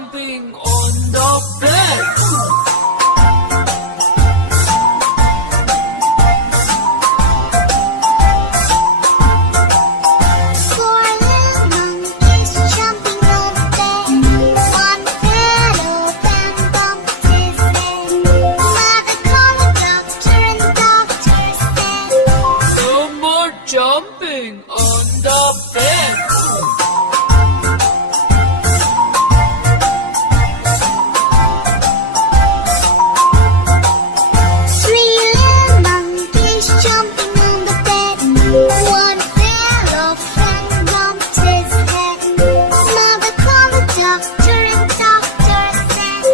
jumping on the bed. Four little monkeys jumping on the bed. One fell off and bumped his head. Mother called the doctor and the doctor said, No more jumping on the bed. Three little monkeys jumping on the bed. One fell off and bumped his head. Mother called the doctor and the doctor said,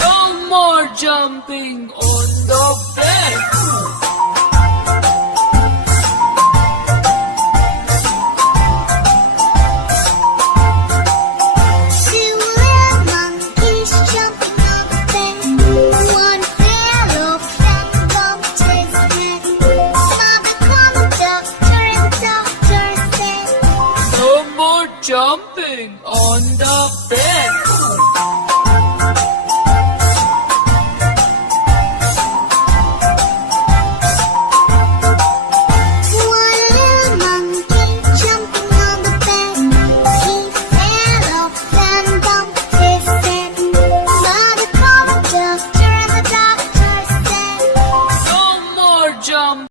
No more jumping on